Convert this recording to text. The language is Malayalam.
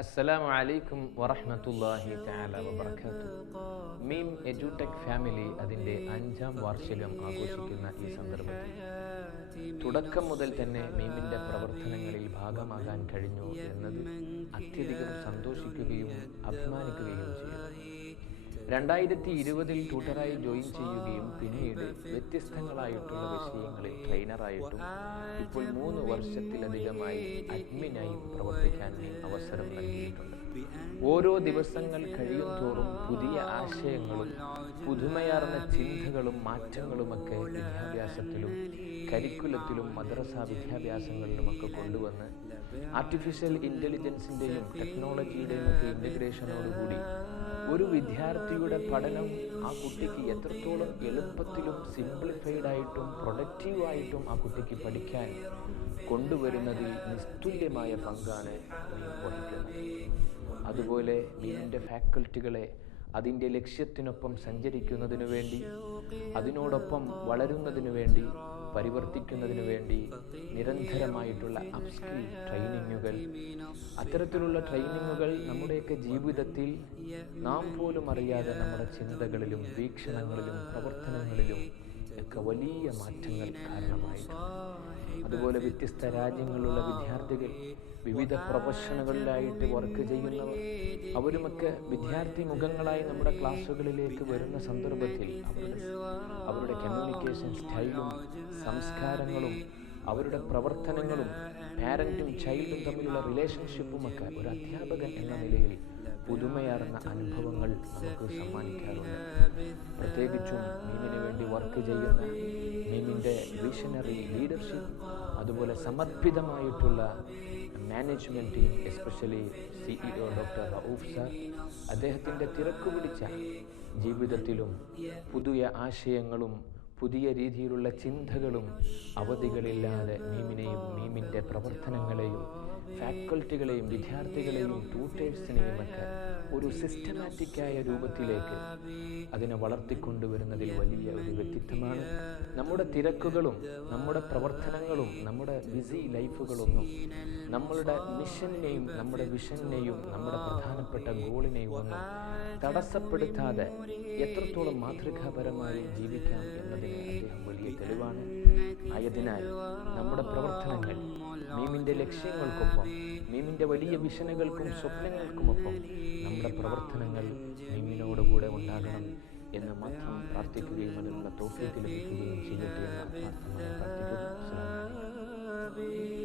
അസ്സലാമു അലൈക്കും വറഹ്മത്തുള്ളാഹി തആല വബറകാതുഹു. മീം എഡ്യൂടെക് ഫാമിലി അതിൻ്റെ 5-ാം വാർഷികം ആഘോഷിക്കുന്ന ഈ സന്ദർഭത്തിൽ തുടക്കം മുതൽ തന്നെ മീമിൻ്റെ പ്രവർത്തനങ്ങളിൽ ഭാഗമാകാൻ കഴിഞ്ഞു എന്നത് അത്യധികം സന്തോഷിക്കുകയും അഭിമാനിക്കുകയും ചെയ്യുന്നു. 2020 ട്യൂട്ടറായി ജോയിൻ ചെയ്യുകയും പിന്നീട് വ്യത്യസ്തങ്ങളായിട്ടുള്ള വിഷയങ്ങളിൽ ട്രെയിനറായിട്ടും ഇപ്പോൾ 3 വർഷത്തിലധികമായി അഡ്മിനായും പ്രവർത്തിക്കാൻ അവസരം നൽകിയിട്ടുണ്ട്. ഓരോ ദിവസങ്ങൾ കഴിയും തോറും പുതിയ ആശയങ്ങളും പുതുമയാർന്ന ചിന്തകളും മാറ്റങ്ങളുമൊക്കെ വിദ്യാഭ്യാസത്തിലും കരിക്കുലത്തിലും മദ്രസ വിദ്യാഭ്യാസങ്ങളിലുമൊക്കെ കൊണ്ടുവന്ന് ആർട്ടിഫിഷ്യൽ ഇൻ്റലിജൻസിൻ്റെയും ടെക്നോളജിയുടെയും ഒക്കെ ഇൻ്റഗ്രേഷനോടുകൂടി ഒരു വിദ്യാർത്ഥിയുടെ പഠനം ആ കുട്ടിക്ക് എത്രത്തോളം എളുപ്പത്തിലും സിംപ്ലിഫൈഡായിട്ടും പ്രൊഡക്റ്റീവായിട്ടും ആ കുട്ടിക്ക് പഠിക്കാൻ കൊണ്ടുവരുന്നതിൽ നിസ്തുല്യമായ പങ്കാണ് മീം വഹിക്കുന്നത്. അതുപോലെ മീമിൻ്റെ ഫാക്കൽറ്റികളെ അതിൻ്റെ ലക്ഷ്യത്തിനൊപ്പം സഞ്ചരിക്കുന്നതിനു വേണ്ടി, അതിനോടൊപ്പം വളരുന്നതിനു വേണ്ടി, പരിവർത്തിക്കുന്നതിനു വേണ്ടി നിരന്തരമായിട്ടുള്ള അപ്സ്കിൽ ട്രെയിനിങ്ങുകൾ, അത്തരത്തിലുള്ള ട്രെയിനിങ്ങുകൾ നമ്മുടെയൊക്കെ ജീവിതത്തിൽ നാം പോലും അറിയാതെ നമ്മുടെ ചിന്തകളിലും വീക്ഷണങ്ങളിലും പ്രവർത്തനങ്ങളിലും ഒക്കെ വലിയ മാറ്റങ്ങൾ കാരണമായിട്ടുണ്ട്. അതുപോലെ വ്യത്യസ്ത രാജ്യങ്ങളിലുള്ള വിദ്യാർത്ഥികൾ, വിവിധ പ്രൊഫഷനുകളിലായിട്ട് വർക്ക് ചെയ്യുന്നവർ, അവരുമൊക്കെ വിദ്യാർത്ഥി മുഖങ്ങളായി നമ്മുടെ ക്ലാസ്സുകളിലേക്ക് വരുന്ന സന്ദർഭത്തിൽ അവരുടെ കമ്മ്യൂണിക്കേഷൻ സ്റ്റൈലും സംസ്കാരങ്ങളും അവരുടെ പ്രവർത്തനങ്ങളും പാരൻറ്റും ചൈൽഡും തമ്മിലുള്ള റിലേഷൻഷിപ്പുമൊക്കെ ഒരു അധ്യാപകൻ എന്ന നിലയിൽ പുതുമയാർന്ന അനുഭവങ്ങൾ നമുക്ക് സമ്മാനിക്കാറുണ്ട്. പ്രത്യേകിച്ചും മീമിന് വേണ്ടി വർക്ക് ചെയ്യുന്ന മീമിൻ്റെ വിഷനറി ലീഡർഷിപ്പ്, അതുപോലെ സമർപ്പിതമായിട്ടുള്ള management team, especially CEO doctor Rauf sir, അദ്ദേഹത്തിൻ്റെ തിരക്കുപിടിച്ച ജീവിതത്തിലും പുതിയ ആശയങ്ങളും പുതിയ രീതിയിലുള്ള ചിന്തകളും അവധികളില്ലാതെ മീമിനെയും മീമിൻ്റെ പ്രവർത്തനങ്ങളെയും ഫാക്കൽറ്റികളെയും വിദ്യാർത്ഥികളെയും ട്യൂട്ടേഴ്സിനെയും ഒക്കെ ഒരു സിസ്റ്റമാറ്റിക്കായ രൂപത്തിലേക്ക് അതിനെ വളർത്തിക്കൊണ്ടുവരുന്നതിൽ വലിയ ഒരു വ്യക്തിത്വമാണ്. നമ്മുടെ തിരക്കുകളും നമ്മുടെ പ്രവർത്തനങ്ങളും നമ്മുടെ ബിസി ലൈഫുകളൊന്നും നമ്മളുടെ മിഷനെയും നമ്മുടെ വിഷനെയും നമ്മുടെ പ്രധാനപ്പെട്ട ഗോളിനെയും ഒന്നും തടസ്സപ്പെടുത്താതെ എത്രത്തോളം മാതൃകാപരമായി ജീവിക്കാം എന്നതിന് അദ്ദേഹം വലിയ തെളിവാണ്. ആയതിനാൽ നമ്മുടെ പ്രവർത്തനങ്ങൾ മീമിൻ്റെ ലക്ഷ്യങ്ങൾക്കൊപ്പം, മീമിൻ്റെ വലിയ വിഷനുകൾക്കും സ്വപ്നങ്ങൾക്കുമൊപ്പം നമ്മുടെ പ്രവർത്തനങ്ങൾ മീമിനോടുകൂടെ ഉണ്ടാകണം എന്ന് മാത്രം പ്രാർത്ഥിക്കുകയും അതിനുള്ള തൗഫീഖ് ലഭിക്കുകയും ചെയ്യട്ടെ എന്ന് ആത്മാർത്ഥമായി പ്രാർത്ഥിക്കുന്നു. അസ്സലാമു അലൈക്കും.